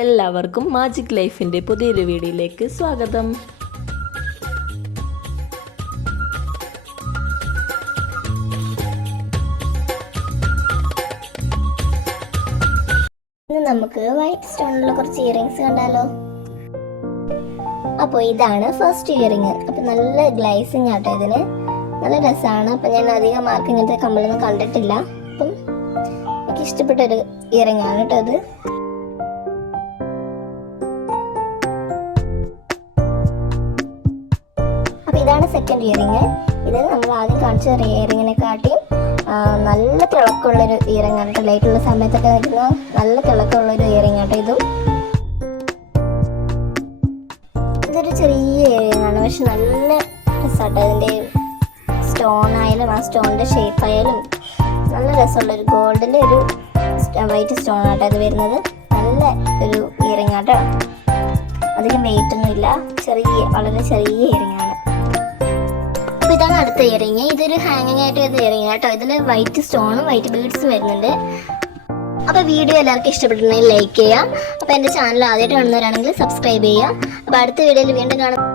എല്ലാവർക്കും മാജിക് ലൈഫിൻ്റെ പുതിയൊരു വീഡിയോയിലേക്ക് സ്വാഗതം. ഇന്ന് നമുക്ക് വൈറ്റ് സ്റ്റോണിലുള്ള കുറച്ച് ഇയറിങ്സ് കണ്ടാലോ. അപ്പോൾ ഇതാണ് ഫസ്റ്റ് ഇയറിങ്. അപ്പം നല്ല ഗ്ലൈസിങ് ആട്ടോ ഇതിന്, നല്ല രസമാണ്. അപ്പം ഞാൻ അധികം മാർക്ക് ഇങ്ങനത്തെ കമ്മലൊന്നും കണ്ടിട്ടില്ല. അപ്പം എനിക്ക് ഇഷ്ടപ്പെട്ടൊരു ഇയറിങ് ആണ് കേട്ടോ അത്. അപ്പം ഇതാണ് സെക്കൻഡ് ഇയറിങ്. ഇത് നമ്മൾ ആദ്യം കാണിച്ച ഇയറിങ്ങിനെ കാട്ടിയും നല്ല തിളക്കമുള്ളൊരു ഇയറിങ് ആണ്. ലൈറ്റുള്ള സമയത്തൊക്കെ നിൽക്കുന്ന നല്ല തിളക്കമുള്ളൊരു ഇയറിങ് ആട്ടോ ഇതും. ഇതൊരു ചെറിയ ഇയറിങ് ആണ്, പക്ഷെ നല്ല രസമാട്ടോ. ഇതിൻ്റെ സ്റ്റോൺ ആയാലും ആ സ്റ്റോണിൻ്റെ ഷേപ്പ് ആയാലും നല്ല രസമുള്ളൊരു ഗോൾഡിൻ്റെ ഒരു വൈറ്റ് സ്റ്റോൺ ആട്ടോ ഇത് വരുന്നത്. നല്ല ഒരു ഇയറിങ് ആട്ടോ, അധികം വെയിറ്റ് ഒന്നും ഇല്ല, വളരെ ചെറിയ ഇയറിങ് ആണ്. അപ്പോൾ ഇതാണ് അടുത്ത ഇയറിങ്. ഇതൊരു ഹാങ്ങിങ് ആയിട്ട് വരുന്ന ഇയറിങ് കേട്ടോ. ഇതിൽ വൈറ്റ് സ്റ്റോണും വൈറ്റ് ബീഡ്സും വരുന്നുണ്ട്. അപ്പോൾ വീഡിയോ എല്ലാവർക്കും ഇഷ്ടപ്പെട്ടിട്ടുണ്ടെങ്കിൽ ലൈക്ക് ചെയ്യാം. അപ്പോൾ എൻ്റെ ചാനൽ ആദ്യമായിട്ട് കാണുന്നവരാണെങ്കിൽ സബ്സ്ക്രൈബ് ചെയ്യാം. അപ്പോൾ അടുത്ത വീഡിയോയിൽ വീണ്ടും കാണാം.